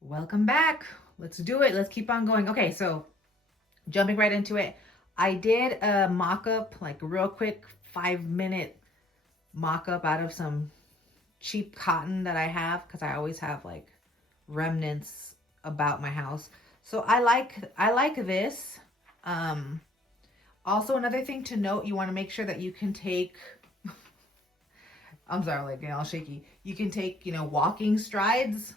Welcome back. Let's do it. Let's keep on going. Okay, so jumping right into it. I did a mock-up, like a real quick 5-minute mock-up out of some cheap cotton that I have because I always have like remnants about my house. So I like this. Um Also another thing to note, you want to make sure that you can take I'm sorry, like all shaky. You can take, walking strides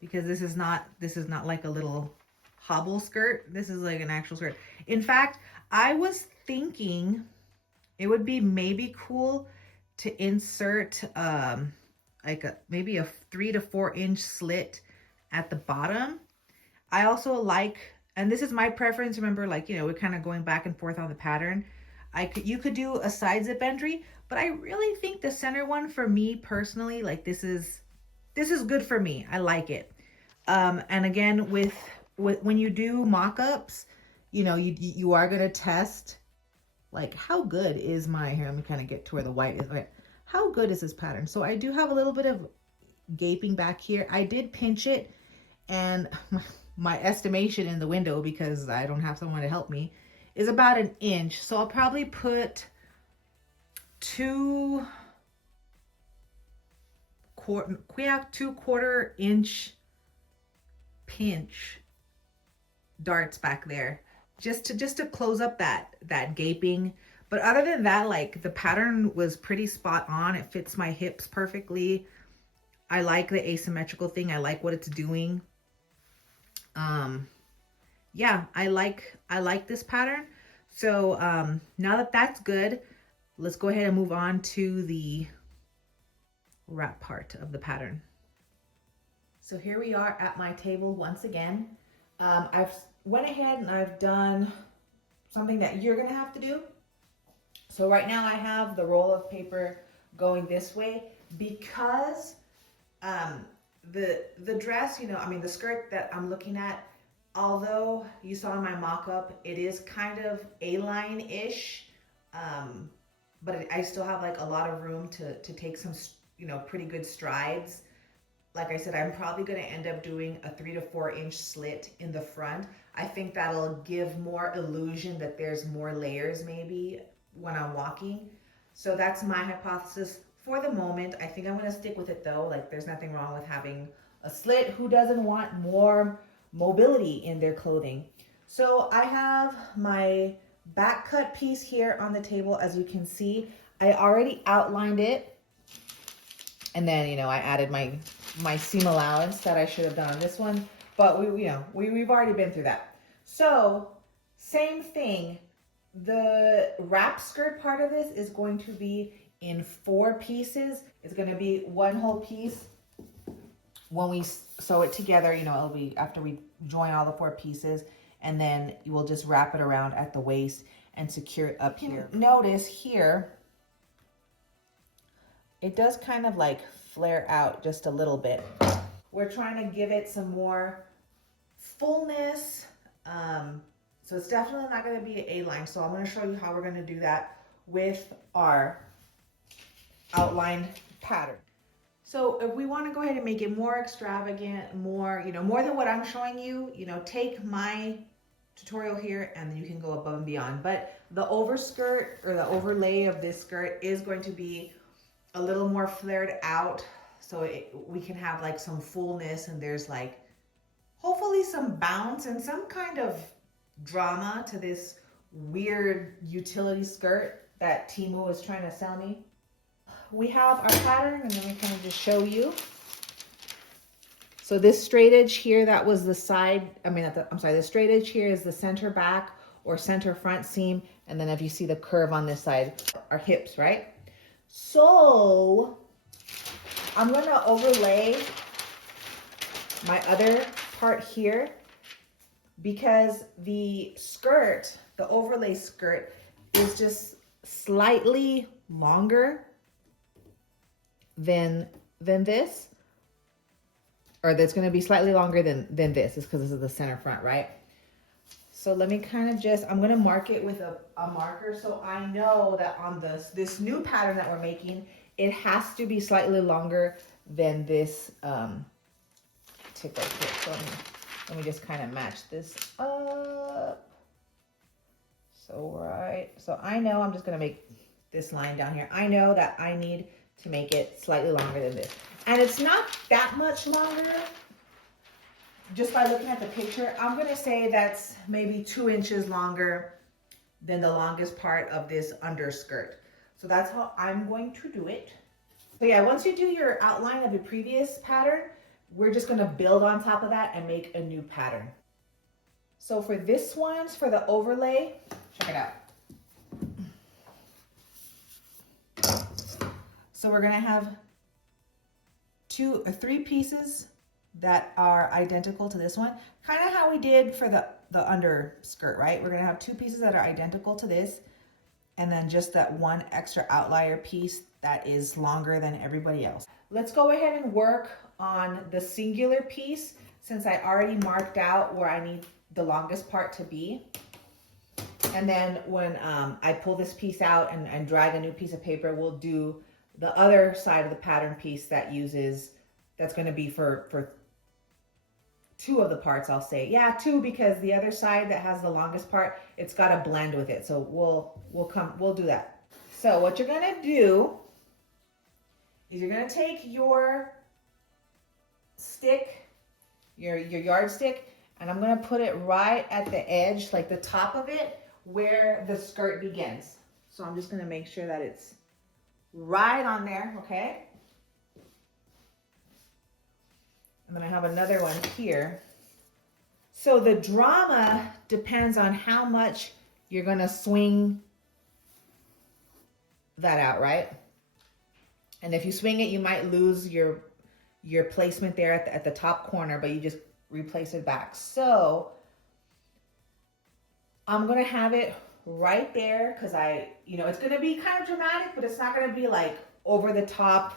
because this is not like a little hobble skirt. This is like an actual skirt. In fact, I was thinking it would be maybe cool to insert like maybe a 3 to 4 inch slit at the bottom. I also like, and this is my preference, remember, like, we're kind of going back and forth on the pattern. You could do a side zip entry, but I really think the center one for me personally, like this is good for me. I like it. And again, with when you do mock-ups, you are gonna test like how good is my here. Let me kind of get to where the white is. Okay, how good is this pattern? So I do have a little bit of gaping back here. I did pinch it, and my estimation in the window, because I don't have someone to help me, is about an inch. So I'll probably put two quarter inch pinch darts back there, just to close up that gaping. But other than that, like, the pattern was pretty spot on. It fits my hips perfectly. I like the asymmetrical thing. I like what it's doing. Yeah, I like this pattern. So now that that's good, let's go ahead and move on to the wrap part of the pattern. So here we are at my table once again. I've went ahead and I've done something that you're gonna have to do. So right now I have the roll of paper going this way because the dress, the skirt that I'm looking at, although you saw in my mock-up, it is kind of A-line-ish, but I still have like a lot of room to take some, pretty good strides. Like I said, I'm probably going to end up doing a 3 to 4 inch slit in the front. I think that'll give more illusion that there's more layers maybe when I'm walking. So that's my hypothesis for the moment. I think I'm going to stick with it though. Like, there's nothing wrong with having a slit. Who doesn't want more mobility in their clothing? So I have my back cut piece here on the table. As you can see, I already outlined it. And then, I added my seam allowance that I should have done on this one, but we've already been through that. So same thing, the wrap skirt part of this is going to be in 4 pieces. It's going to be one whole piece. When we sew it together, it'll be after we join all the 4 pieces, and then you will just wrap it around at the waist and secure it up here. Notice here, it does kind of like flare out just a little bit. We're trying to give it some more fullness. So it's definitely not going to be an A-line. So I'm going to show you how we're going to do that with our outlined pattern. So if we want to go ahead and make it more extravagant, more than what I'm showing you, take my tutorial here and then you can go above and beyond. But the overskirt or the overlay of this skirt is going to be a little more flared out, so we can have like some fullness, and there's like hopefully some bounce and some kind of drama to this weird utility skirt that Temu is trying to sell me. We have our pattern, and then we kind of just show you. So this straight edge here, that was the side, the straight edge here is the center back or center front seam, and then if you see the curve on this side, our hips, right? So I'm going to overlay my other part here because the skirt, the overlay skirt, is just slightly longer than this, or that's going to be slightly longer than this, is because this is the center front, right? So let me kind of I'm going to mark it with a marker so I know that on this new pattern that we're making, it has to be slightly longer than this tip right here. So let me just kind of match this up. So I know I'm just gonna make this line down here. I know that I need to make it slightly longer than this. And it's not that much longer. Just by looking at the picture, I'm gonna say that's maybe 2 inches longer than the longest part of this underskirt. So that's how I'm going to do it. So yeah, once you do your outline of your previous pattern, we're just gonna build on top of that and make a new pattern. So for this one, for the overlay, check it out. So we're gonna have 2 or 3 pieces that are identical to this one. Kind of how we did for the underskirt, right? We're gonna have 2 pieces that are identical to this, and then just that one extra outlier piece that is longer than everybody else. Let's go ahead and work on the singular piece, since I already marked out where I need the longest part to be. And then when I pull this piece out and drag a new piece of paper, we'll do the other side of the pattern piece that's gonna be for 2 of the parts, I'll say. Yeah, 2, because the other side that has the longest part, it's gotta blend with it. So we'll do that. So what you're gonna do is you're gonna take your stick, your yardstick, and I'm gonna put it right at the edge, like the top of it, where the skirt begins. So I'm just gonna make sure that it's right on there, okay? And then I have another one here. So the drama depends on how much you're gonna swing that out, right? And if you swing it, you might lose your placement there at the top corner, but you just replace it back. So I'm gonna have it right there because it's gonna be kind of dramatic, but it's not gonna be like over the top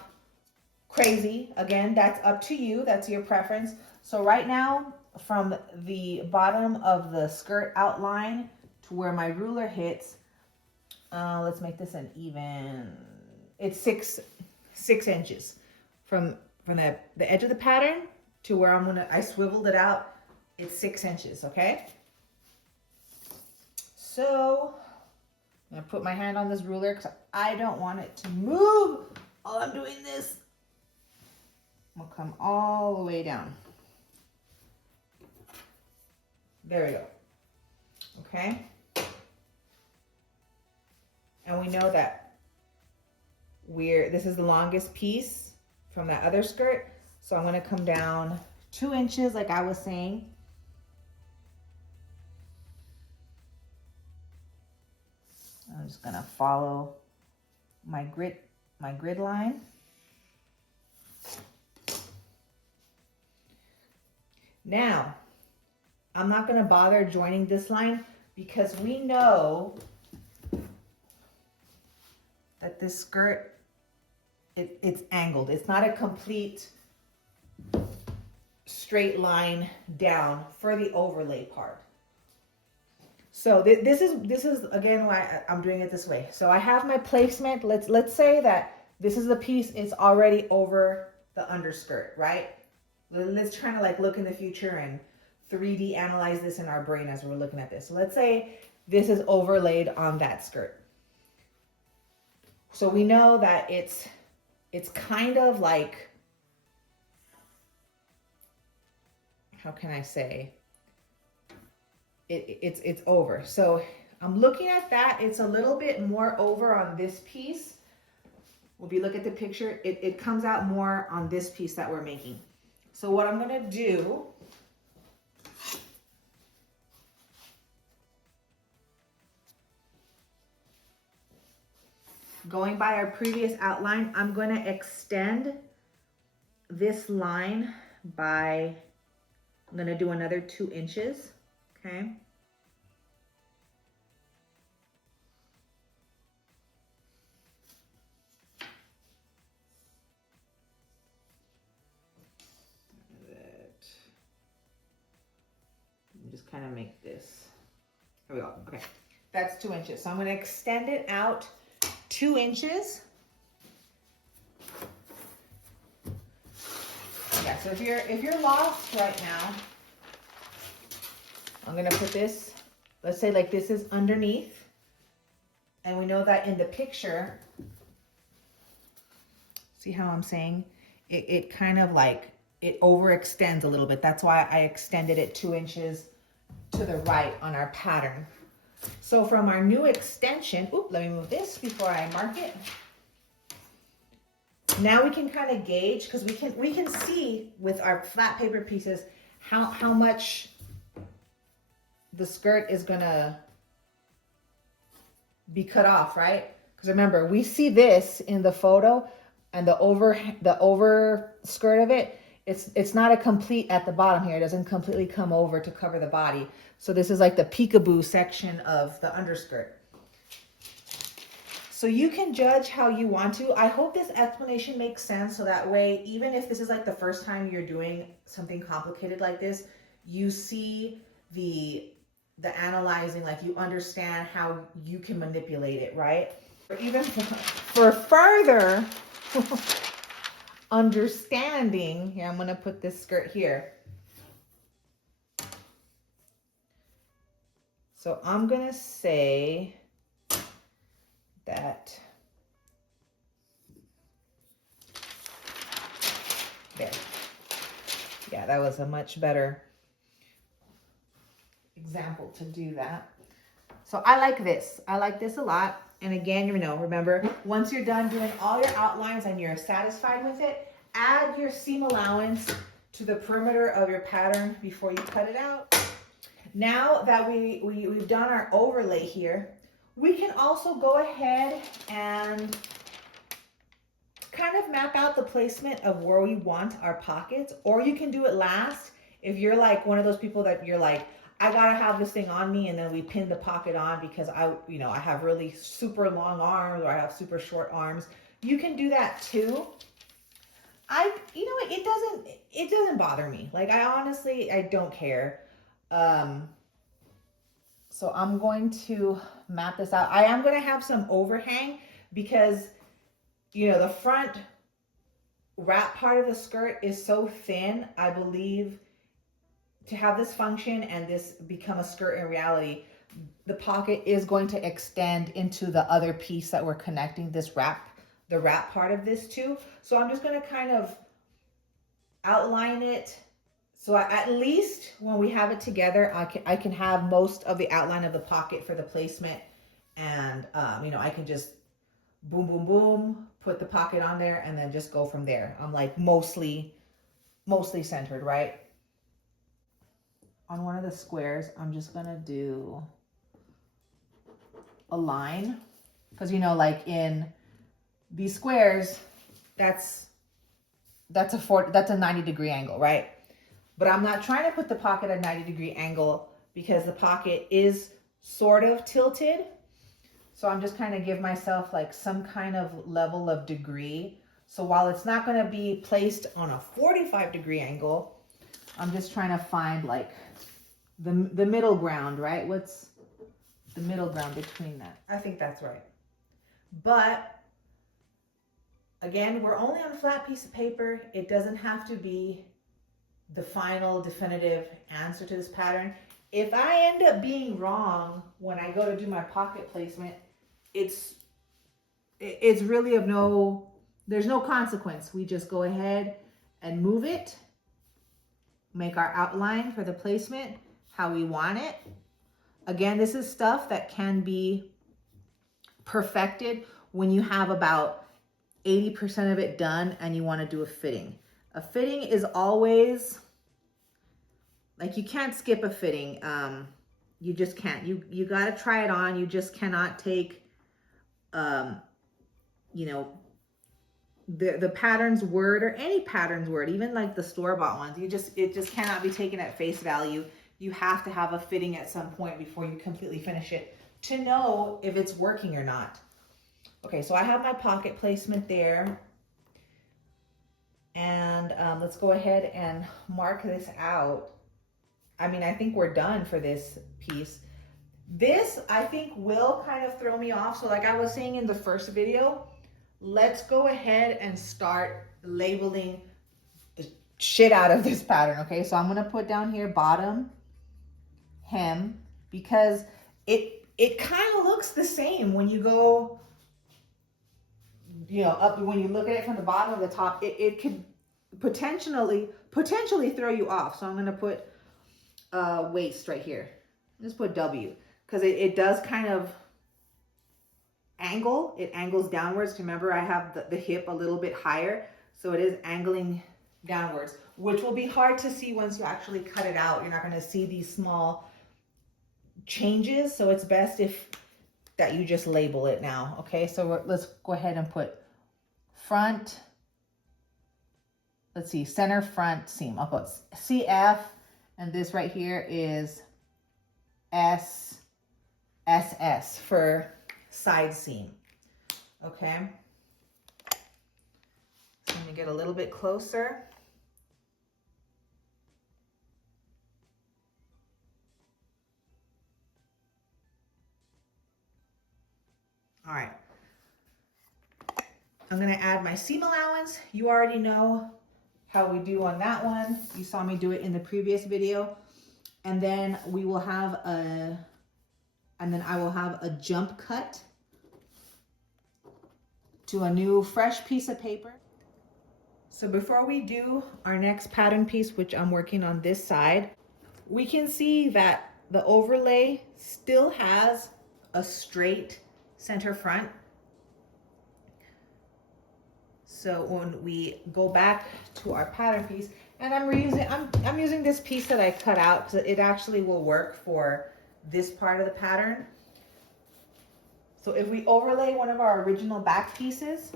crazy. Again, that's up to you. That's your preference. So right now, from the bottom of the skirt outline to where my ruler hits, let's make this an even, it's 6 inches from the edge of the pattern to where I swiveled it out. It's 6 inches, okay? So I'm gonna put my hand on this ruler because I don't want it to move while I'm doing this. I'm gonna come all the way down. There we go. Okay. And we know that this is the longest piece from that other skirt. So I'm gonna come down 2 inches like I was saying. I'm just gonna follow my grid line. Now, I'm not gonna bother joining this line because we know that this skirt, it's angled. It's not a complete straight line down for the overlay part. So this is again why I'm doing it this way. So I have my placement. Let's say that this is the piece, it's already over the underskirt, right? Let's try to like look in the future and 3D analyze this in our brain as we're looking at this. So let's say this is overlaid on that skirt. So we know that it's kind of like, how can I say? It's over. So I'm looking at that. It's a little bit more over on this piece. If you look at the picture, it comes out more on this piece that we're making. So what I'm gonna do, going by our previous outline, I'm gonna extend this line by, I'm gonna do another 2 inches, okay? Just kind of make this, here we go, okay. That's 2 inches. So I'm gonna extend it out 2 inches. Yeah, So if you're lost right now, I'm gonna put this, let's say like this is underneath, and we know that in the picture, see how I'm saying? It kind of like, it overextends a little bit. That's why I extended it 2 inches to the right on our pattern. So from our new extension, let me move this before I mark it. Now we can kind of gauge, because we can see with our flat paper pieces how much the skirt is gonna be cut off, right? Because remember, we see this in the photo, and the over skirt of it, it's not a complete at the bottom here. It doesn't completely come over to cover the body. So this is like the peekaboo section of the underskirt. So you can judge how you want to. I hope this explanation makes sense, so that way, even if this is like the first time you're doing something complicated like this, you see the analyzing, like you understand how you can manipulate it, right? Or even for further understanding, here, I'm gonna put this skirt here. So I'm gonna say that, there. Yeah, that was a much better example to do that. So I like this. I like this a lot. And again, remember, once you're done doing all your outlines and you're satisfied with it, add your seam allowance to the perimeter of your pattern before you cut it out. Now that we've done our overlay here, we can also go ahead and kind of map out the placement of where we want our pockets, or you can do it last. If you're like one of those people that you're like, I gotta have this thing on me, and then we pin the pocket on because I have really super long arms, or I have super short arms. You can do that too. It doesn't bother me. Like, I don't care. So I'm going to map this out. I am going to have some overhang because, the front wrap part of the skirt is so thin. I believe to have this function and this become a skirt in reality, the pocket is going to extend into the other piece that we're connecting the wrap part of this to. So I'm just going to kind of outline it. So at least when we have it together, I can have most of the outline of the pocket for the placement. And, I can just boom, boom, boom, put the pocket on there and then just go from there. I'm like mostly centered, right? On one of the squares, I'm just going to do a line. Because, like in these squares, that's a 90-degree angle, right? But I'm not trying to put the pocket at a 90-degree angle because the pocket is sort of tilted. So I'm just kind of give myself like some kind of level of degree. So while it's not going to be placed on a 45-degree angle, I'm just trying to find like the middle ground, right? What's the middle ground between that? I think that's right. But again, we're only on a flat piece of paper. It doesn't have to be the final definitive answer to this pattern. If I end up being wrong when I go to do my pocket placement, it's really there's no consequence. We just go ahead and move it, make our outline for the placement how we want it. Again, this is stuff that can be perfected when you have about 80% of it done and you want to do a fitting. A fitting is always, like, you can't skip a fitting. You just can't. You got to try it on. You just cannot take, the pattern's word or any pattern's word, even like the store-bought ones. It just cannot be taken at face value. You have to have a fitting at some point before you completely finish it to know if it's working or not. Okay, so I have my pocket placement there. And let's go ahead and mark this out. I mean, I think we're done for this piece. This, I think, will kind of throw me off. So like I was saying in the first video, let's go ahead and start labeling shit out of this pattern. Okay, so I'm gonna put down here bottom hem, because it kind of looks the same when you go, you know, up. When you look at it from the bottom to the top, it could potentially throw you off. So I'm gonna put waist right here. Just put W, because it does kind of angle. It angles downwards. Remember, I have the hip a little bit higher, so it is angling downwards, which will be hard to see once you actually cut it out. You're not going to see these small changes, so it's best if that you just label it now. Okay, so let's go ahead and put front, let's see, center front seam. I'll put CF, and this right here is SS for side seam. Okay, so let me get a little bit closer. All right, I'm gonna add my seam allowance. You already know how we do on that one. You saw me do it in the previous video. And then we will have I will have a jump cut to a new fresh piece of paper. So before we do our next pattern piece, which I'm working on this side, we can see that the overlay still has a straight center front. So when we go back to our pattern piece, and I'm using this piece that I cut out because it actually will work for this part of the pattern. So if we overlay one of our original back pieces,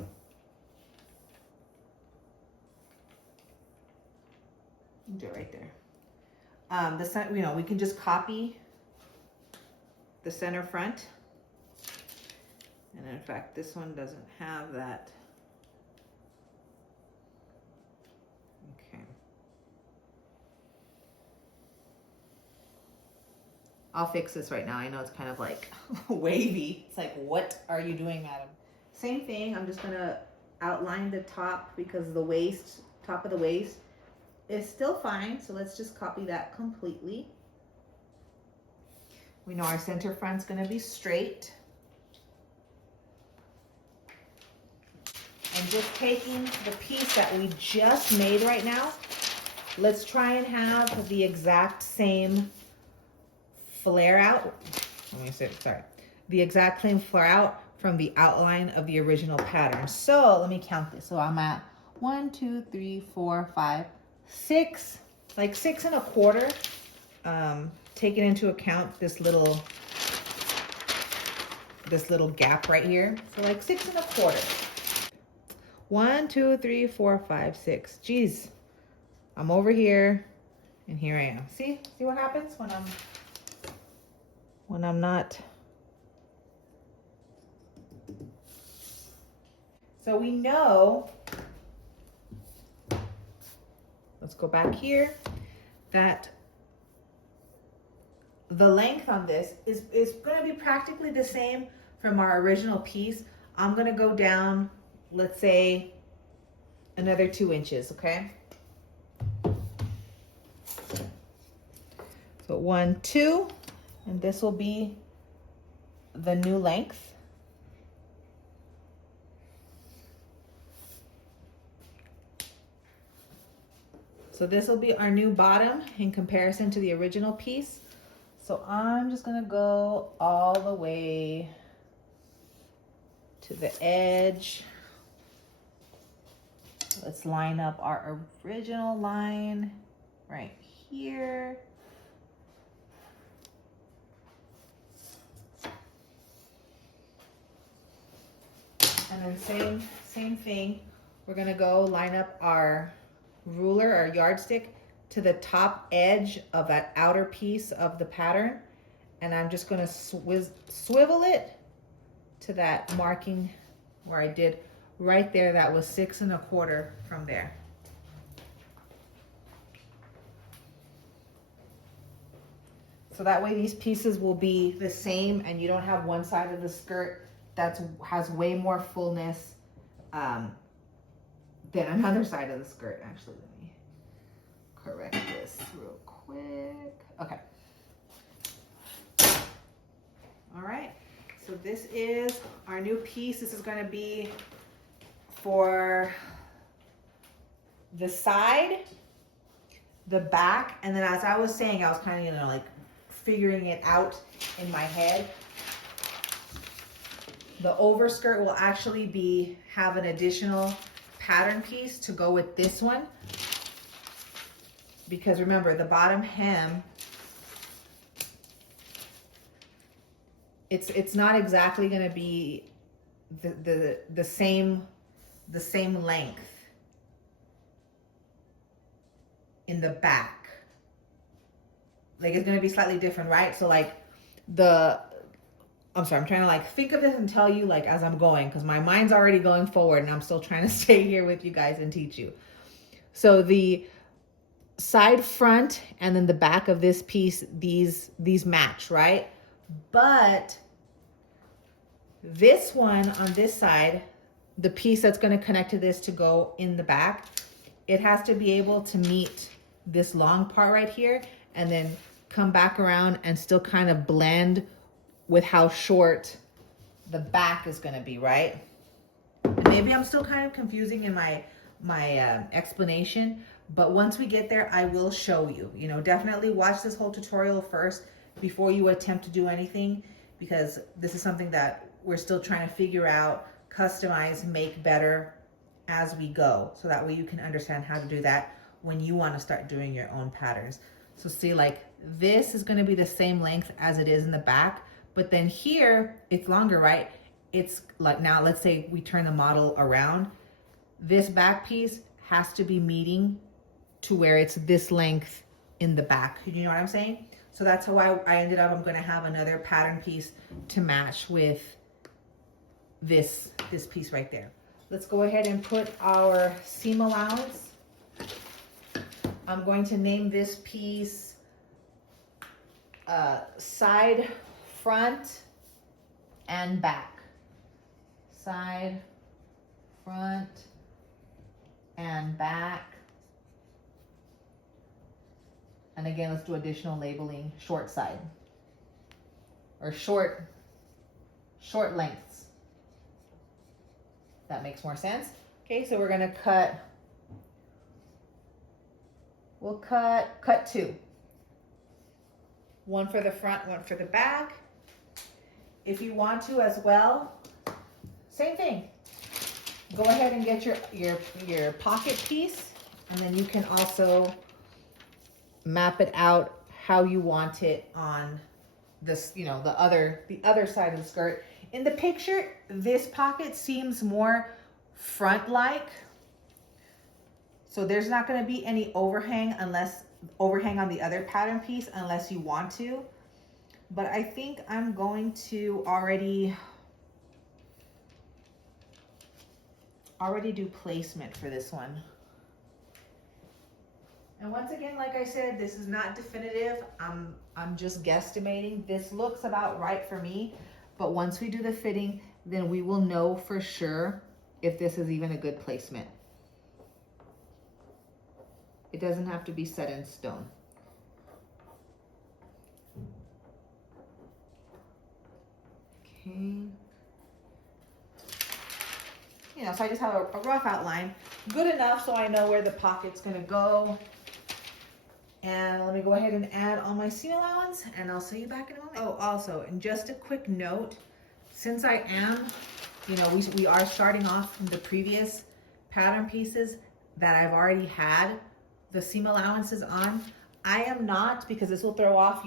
do it right there. We can just copy the center front. And in fact, this one doesn't have that. Okay. I'll fix this right now. I know it's kind of like wavy. It's like, what are you doing, madam? Same thing. I'm just gonna outline the top because the waist, top of the waist is still fine. So let's just copy that completely. We know our center front's gonna be straight. And just taking the piece that we just made right now, let's try and have the exact same flare out. The exact same flare out from the outline of the original pattern. So let me count this. So I'm at 1, 2, 3, 4, 5, 6, like 6 1/4. Taking into account this little gap right here. So like 6 1/4. 1, 2, 3, 4, 5, 6. Geez, I'm over here, and here I am. See what happens when I'm not. So we know. Let's go back here. That the length on this is going to be practically the same from our original piece. I'm going to go down, let's say, another 2 inches, okay? So 1, 2, and this will be the new length. So this will be our new bottom in comparison to the original piece. So I'm just gonna go all the way to the edge. Let's line up our original line right here. And then same thing. We're gonna go line up our ruler, our yardstick, to the top edge of that outer piece of the pattern. And I'm just gonna swivel it to that marking where I did right there. That was 6 1/4 from there. So that way these pieces will be the same and you don't have one side of the skirt that has way more fullness than another side of the skirt. Actually, let me correct this real quick. Okay. All right. So this is our new piece. This is going to be for the side, the back, and then as I was saying, I was kind of, like figuring it out in my head. The overskirt will actually have an additional pattern piece to go with this one. Because remember, the bottom hem, it's not exactly going to be the same length in the back. Like it's going to be slightly different, right? So like I'm sorry, I'm trying to like think of this and tell you like as I'm going, because my mind's already going forward and I'm still trying to stay here with you guys and teach you. So the side front and then the back of this piece, these match, right? But this one on this side, the piece that's going to connect to this to go in the back, it has to be able to meet this long part right here and then come back around and still kind of blend with how short the back is going to be, right? And maybe I'm still kind of confusing in my explanation, but once we get there, I will show you. You know, definitely watch this whole tutorial first before you attempt to do anything, because this is something that we're still trying to figure out, customize, make better as we go. So that way you can understand how to do that when you want to start doing your own patterns. So see, like this is going to be the same length as it is in the back, but then here it's longer, right? It's like, now let's say we turn the model around. This back piece has to be meeting to where it's this length in the back. You know what I'm saying? So that's how I ended up, I'm going to have another pattern piece to match with this piece right there. Let's go ahead and put our seam allowance. I'm going to name this piece side, front, and back. Side, front, and back. And again, let's do additional labeling, short side or short lengths. That makes more sense. Okay, so we're gonna cut, we'll cut two. One for the front, one for the back. If you want to as well, same thing. Go ahead and get your pocket piece, and then you can also map it out how you want it on this, you know, the other side of the skirt. In the picture, this pocket seems more front-like. So there's not going to be any overhang on the other pattern piece unless you want to. But I think I'm going to already do placement for this one. And once again, like I said, this is not definitive. I'm just guesstimating. This looks about right for me, but once we do the fitting, then we will know for sure if this is even a good placement. It doesn't have to be set in stone. Okay. You know, so I just have a rough outline, good enough so I know where the pocket's gonna go. And let me go ahead and add all my seam allowance, and I'll see you back in a moment. Oh, also, and just a quick note, since I am, you know, we are starting off from the previous pattern pieces that I've already had the seam allowances on, I am not, because this will throw off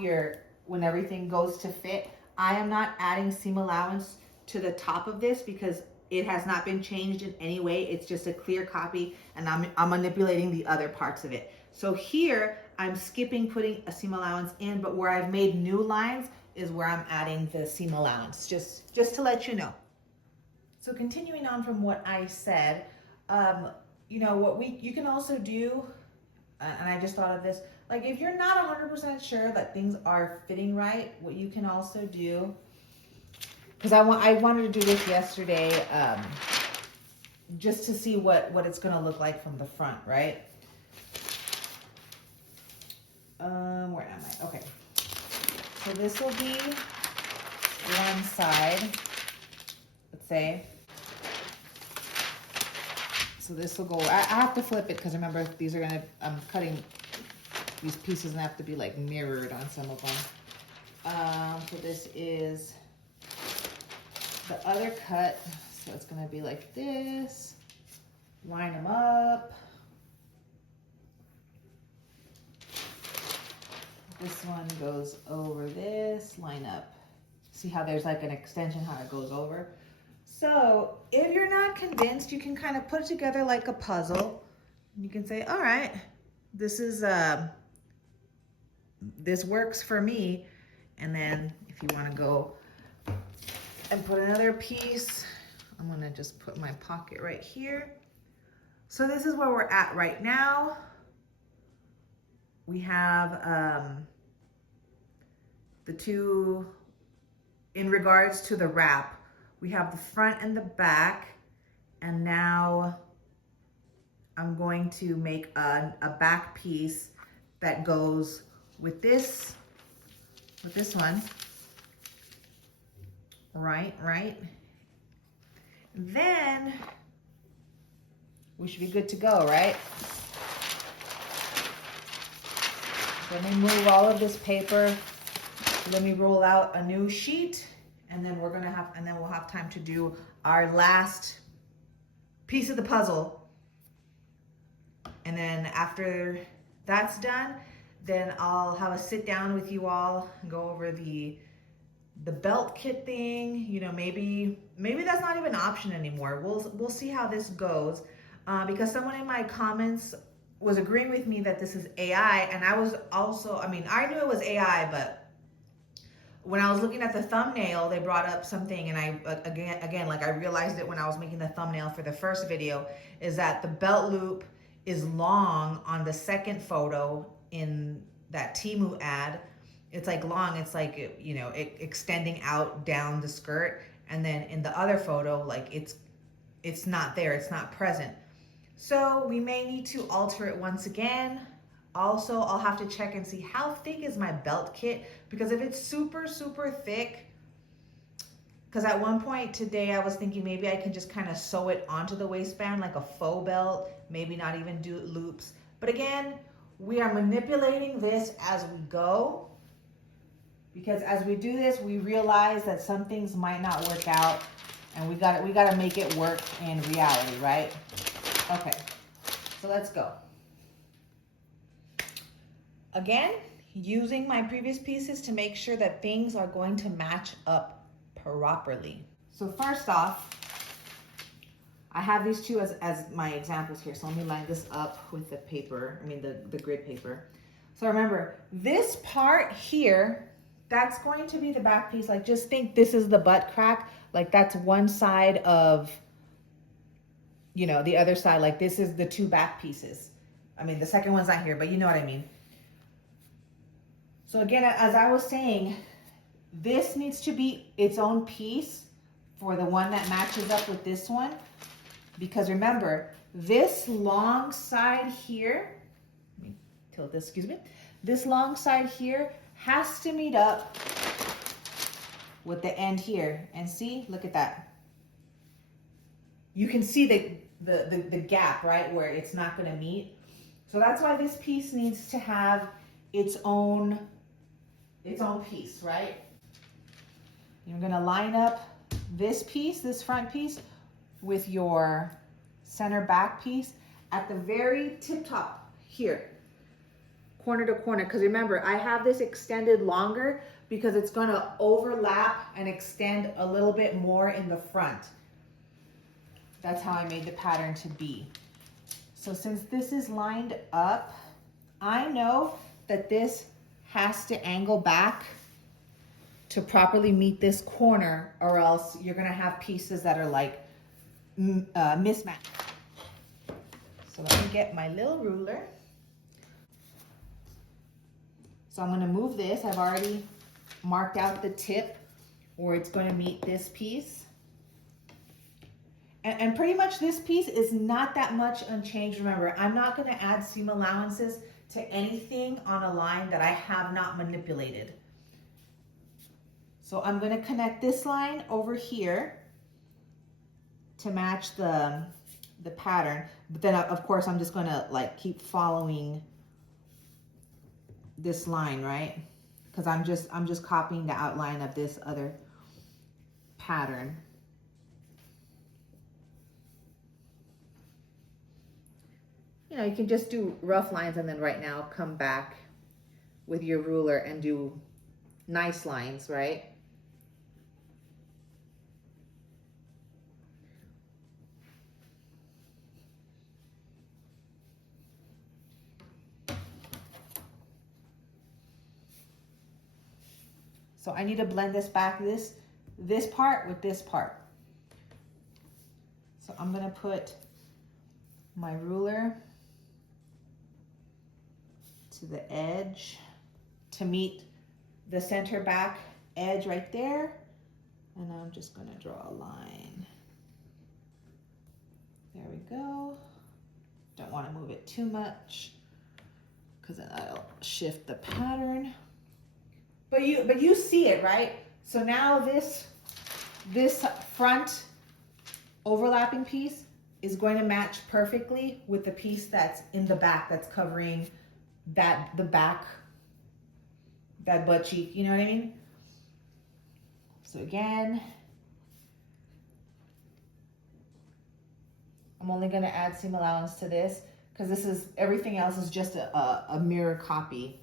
when everything goes to fit, I am not adding seam allowance to the top of this because it has not been changed in any way. It's just a clear copy, and I'm manipulating the other parts of it. So here, I'm skipping putting a seam allowance in, but where I've made new lines is where I'm adding the seam allowance, just to let you know. So continuing on from what I said, you know, what you can also do, and I just thought of this, like if you're not 100% sure that things are fitting right, what you can also do, because I wanted to do this yesterday, just to see what it's gonna look like from the front, right? might. Okay. So this will be one side, let's say. So this will go, I have to flip it because remember these are gonna, I'm cutting these pieces and have to be like mirrored on some of them. So this is the other cut. So it's gonna be like this, line them up. This one goes over this, line up. See how there's like an extension, how it goes over? So if you're not convinced, you can kind of put it together like a puzzle. You can say, all right, this is, this works for me. And then if you want to go and put another piece, I'm going to just put my pocket right here. So this is where we're at right now. We have the two, in regards to the wrap, we have the front and the back, and now I'm going to make a back piece that goes with this one, right. Then we should be good to go, right? So let me move all of this paper. Let me roll out a new sheet, and then we'll have time to do our last piece of the puzzle. And then after that's done, then I'll have a sit down with you all and go over the belt kit thing. You know, maybe that's not even an option anymore. We'll see how this goes, because someone in my comments was agreeing with me that this is AI, and I was also, I mean, I knew it was AI, but when I was looking at the thumbnail, they brought up something, and I again like I realized it when I was making the thumbnail for the first video, is that the belt loop is long on the second photo in that Temu ad. It's like long, it's like, you know, extending out down the skirt, and then in the other photo, like it's not there, it's not present. So we may need to alter it once again. Also, I'll have to check and see how thick is my belt kit, because if it's super, super thick, because at one point today I was thinking maybe I can just kind of sew it onto the waistband like a faux belt, maybe not even do loops. But again, we are manipulating this as we go, because as we do this, we realize that some things might not work out, and we gotta make it work in reality, right? Okay, so let's go. Again, using my previous pieces to make sure that things are going to match up properly. So first off, I have these two as my examples here. So let me line this up with the paper, the grid paper. So remember, this part here, that's going to be the back piece. Like, just think this is the butt crack. Like, that's one side of, you know, the other side. Like, this is the two back pieces. I mean, the second one's not here, but you know what I mean. So again, as I was saying, this needs to be its own piece for the one that matches up with this one. Because remember, this long side here, let me tilt this, excuse me. This long side here has to meet up with the end here. And see, look at that. You can see the gap, right, where it's not gonna meet. So that's why this piece needs to have its own piece, right? You're gonna line up this piece, this front piece, with your center back piece at the very tip top here, corner to corner. Because remember, I have this extended longer because it's gonna overlap and extend a little bit more in the front. That's how I made the pattern to be. So since this is lined up, I know that this has to angle back to properly meet this corner, or else you're gonna have pieces that are like mismatched. So let me get my little ruler. So I'm gonna move this. I've already marked out the tip where it's gonna meet this piece. And pretty much this piece is not that much unchanged. Remember, I'm not gonna add seam allowances to anything on a line that I have not manipulated. So I'm gonna connect this line over here to match the pattern. But then of course I'm just gonna like keep following this line, right? Because I'm just copying the outline of this other pattern. You know, you can just do rough lines and then right now come back with your ruler and do nice lines, right? So I need to blend this back, this part with this part. So I'm gonna put my ruler to the edge to meet the center back edge right there. And I'm just gonna draw a line. There we go. Don't wanna move it too much because then I'll shift the pattern. But you see it, right? So now this front overlapping piece is going to match perfectly with the piece that's in the back that's covering the back, that butt cheek, you know what I mean? So again, I'm only gonna add seam allowance to this because everything else is just a mirror copy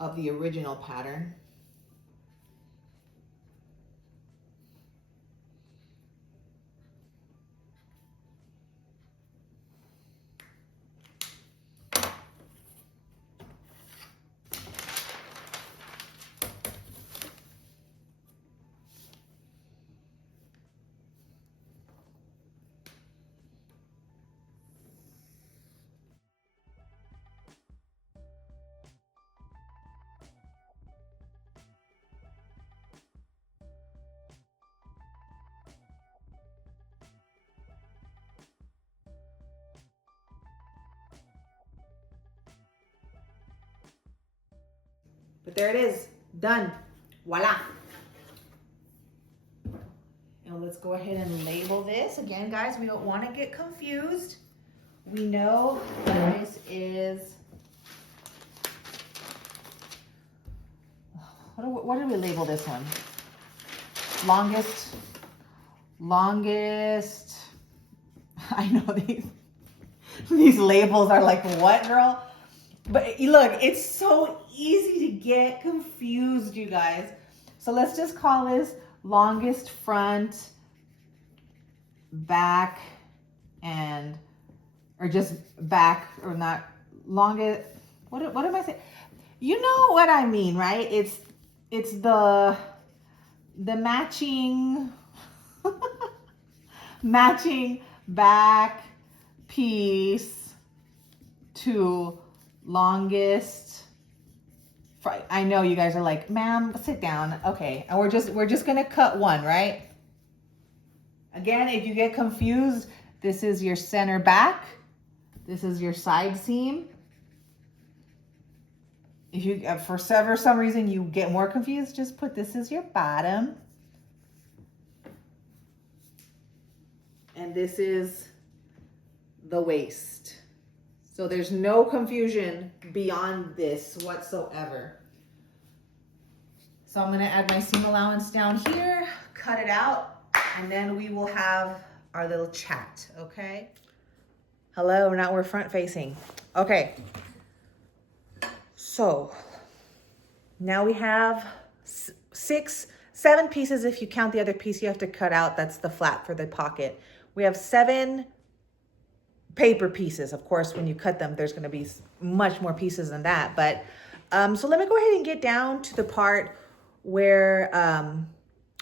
of the original pattern. But there it is, done, voila. And let's go ahead and label this. Again, guys, we don't want to get confused. We know that this is, what did we label this one? Longest, I know these labels are like, what, girl? But look, it's so easy to get confused, you guys. So let's just call this longest front, back, or just back, or not longest. What am I saying? You know what I mean, right? It's the matching matching back piece to longest. I know you guys are like, ma'am, sit down. Okay, and we're just gonna cut one, right? Again, if you get confused, this is your center back. This is your side seam. If you, for some reason, you get more confused, just put this as your bottom. And this is the waist. So there's no confusion beyond this whatsoever. So I'm gonna add my seam allowance down here, cut it out, and then we will have our little chat, okay? Hello, now we're front facing. Okay, so now we have 7 pieces if you count the other piece you have to cut out. That's the flap for the pocket. We have 7 paper pieces. Of course, when you cut them, there's gonna be much more pieces than that. But so let me go ahead and get down to the part where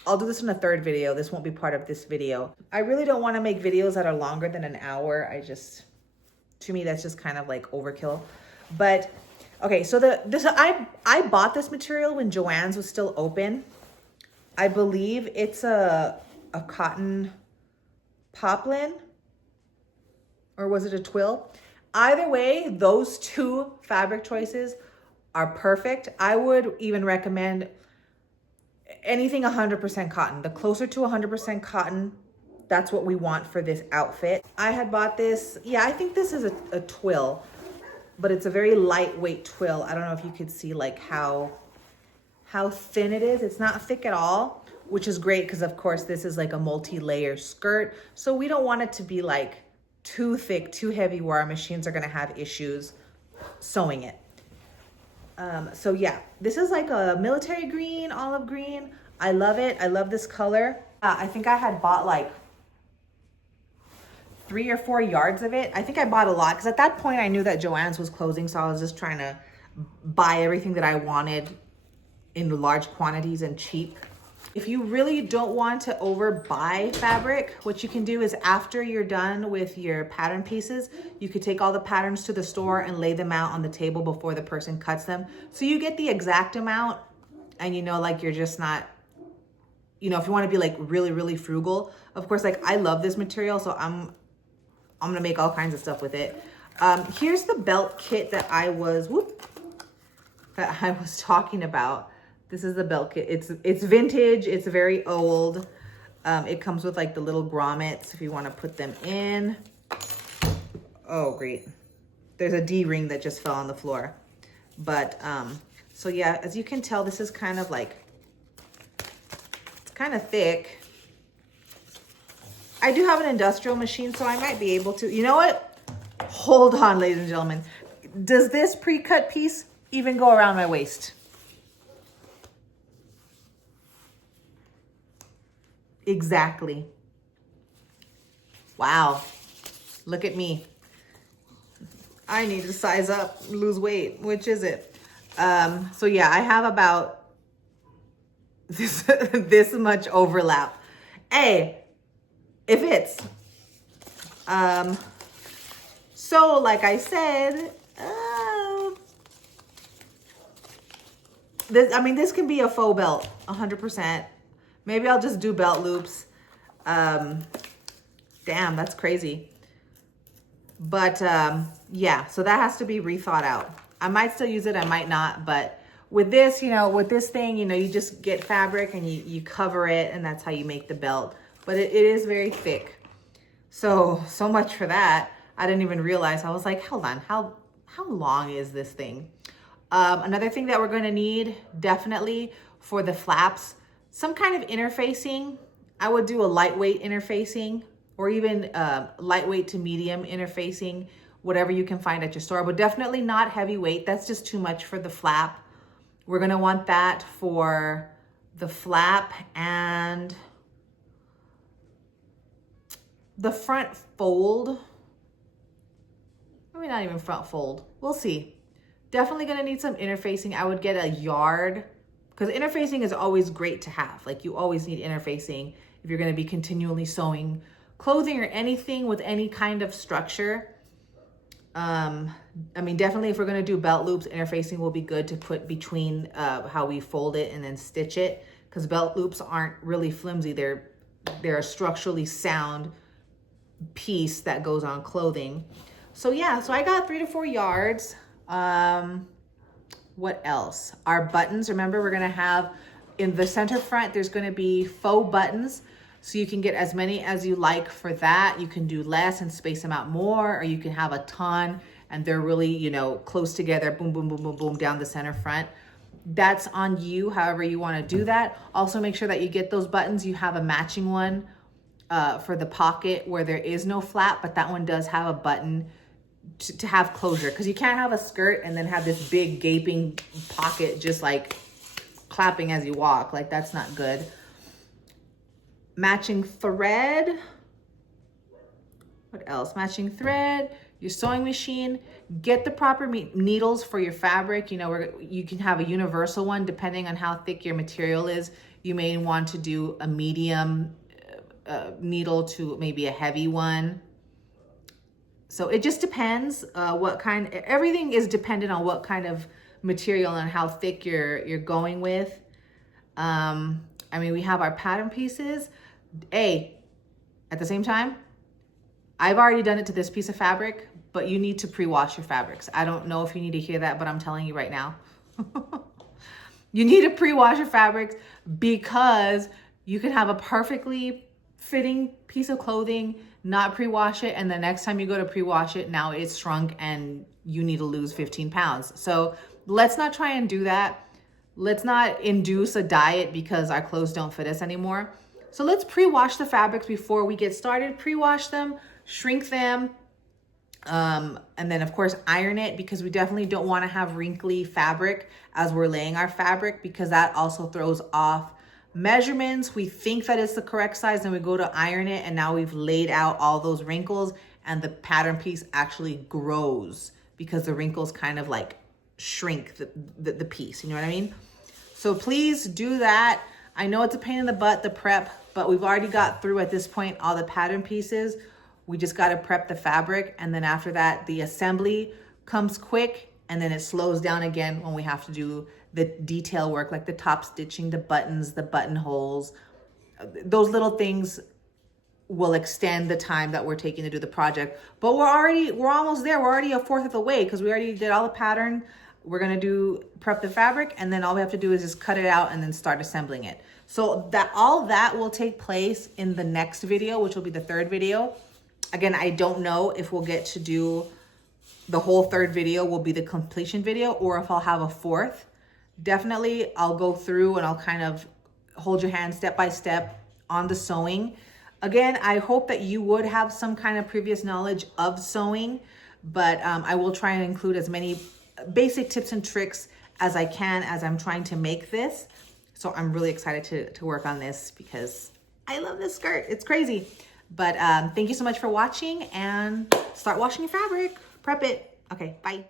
I'll do this in a third video. This won't be part of this video. I really don't want to make videos that are longer than an hour. To me, that's just kind of like overkill. But okay, so I bought this material when Joann's was still open. I believe it's a cotton poplin, or was it a twill? Either way, those two fabric choices are perfect. I would even recommend anything 100% cotton. The closer to 100% cotton, that's what we want for this outfit. I had bought this, yeah, I think this is a twill, but it's a very lightweight twill. I don't know if you could see like how thin it is. It's not thick at all, which is great because of course this is like a multi-layer skirt. So we don't want it to be like too thick, too heavy where our machines are gonna have issues sewing it. So yeah, this is like a military green, olive green. I love it. I love this color. I think I had bought like 3 or 4 yards of it. I think I bought a lot because at that point I knew that Joann's was closing. So I was just trying to buy everything that I wanted in large quantities and cheap. If you really don't want to overbuy fabric, what you can do is after you're done with your pattern pieces, you could take all the patterns to the store and lay them out on the table before the person cuts them. So you get the exact amount and you know, like you're just not, you know, if you want to be like really, really frugal, of course, like I love this material. So I'm gonna make all kinds of stuff with it. Here's the belt kit that I was talking about. This is the belt kit. It's vintage. It's very old. It comes with like the little grommets if you want to put them in. Oh, great. There's a D-ring that just fell on the floor. But so yeah, as you can tell, this is kind of like, it's kind of thick. I do have an industrial machine, so I might be able to, you know what? Hold on, ladies and gentlemen. Does this pre-cut piece even go around my waist? Exactly. Wow. Look at me. I need to size up, lose weight. Which is it? So yeah, I have about this much overlap. Hey, it fits. So like I said, this can be a faux belt, 100%. Maybe I'll just do belt loops. Damn, that's crazy. But yeah, so that has to be rethought out. I might still use it, I might not, but with this, you know, with this thing, you know, you just get fabric and you cover it and that's how you make the belt. But it is very thick. So much for that. I didn't even realize. I was like, hold on, how long is this thing? Another thing that we're gonna need definitely for the flaps, some kind of interfacing. I would do a lightweight interfacing or even lightweight to medium interfacing, whatever you can find at your store, but definitely not heavyweight. That's just too much for the flap. We're gonna want that for the flap and the front fold. Maybe not even front fold. We'll see. Definitely gonna need some interfacing. I would get a yard because interfacing is always great to have. Like you always need interfacing if you're gonna be continually sewing clothing or anything with any kind of structure. I mean, definitely if we're gonna do belt loops, interfacing will be good to put between how we fold it and then stitch it, because belt loops aren't really flimsy. They're a structurally sound piece that goes on clothing. So yeah, so I got 3 to 4 yards. What else? Our buttons, remember we're gonna have in the center front, there's gonna be faux buttons. So you can get as many as you like for that. You can do less and space them out more, or you can have a ton and they're really, you know, close together, boom, boom, boom, boom, boom, down the center front. That's on you, however you wanna do that. Also make sure that you get those buttons. You have a matching one for the pocket where there is no flap, but that one does have a button to have closure, because you can't have a skirt and then have this big gaping pocket just like clapping as you walk. Like that's not good. Matching thread. What else? Matching thread, your sewing machine. Get the proper needles for your fabric. You know, you can have a universal one depending on how thick your material is. You may want to do a medium needle to maybe a heavy one. So it just depends what kind. Everything is dependent on what kind of material and how thick you're going with. I mean, we have our pattern pieces. At the same time, I've already done it to this piece of fabric, but you need to pre-wash your fabrics. I don't know if you need to hear that, but I'm telling you right now. You need to pre-wash your fabrics because you can have a perfectly fitting piece of clothing, not pre-wash it, and the next time you go to pre-wash it, now it's shrunk and you need to lose 15 pounds. So let's not try and do that. Let's not induce a diet because our clothes don't fit us anymore. So let's pre-wash the fabrics before we get started. Pre-wash them, shrink them, and then of course iron it, because we definitely don't want to have wrinkly fabric as we're laying our fabric, because that also throws off measurements. We think that it's the correct size, and we go to iron it, and now we've laid out all those wrinkles, and the pattern piece actually grows because the wrinkles kind of like shrink the piece, you know what I mean? So please do that. I know it's a pain in the butt, the prep, but we've already got through at this point all the pattern pieces. We just got to prep the fabric, and then after that the assembly comes quick, and then it slows down again when we have to do the detail work, like the top stitching, the buttons, the buttonholes. Those little things will extend the time that we're taking to do the project, but we're almost there. We're already a fourth of the way because we already did all the pattern. We're gonna prep the fabric, and then all we have to do is just cut it out and then start assembling it. So all that will take place in the next video, which will be the third video. Again, I don't know if we'll get to do the whole third video will be the completion video, or if I'll have a fourth. Definitely I'll go through and I'll kind of hold your hand step by step on the sewing. Again, I hope that you would have some kind of previous knowledge of sewing, but I will try and include as many basic tips and tricks as I can as I'm trying to make this. So I'm really excited to work on this because I love this skirt. It's crazy. But thank you so much for watching, and start washing your fabric. Prep it. Okay, bye.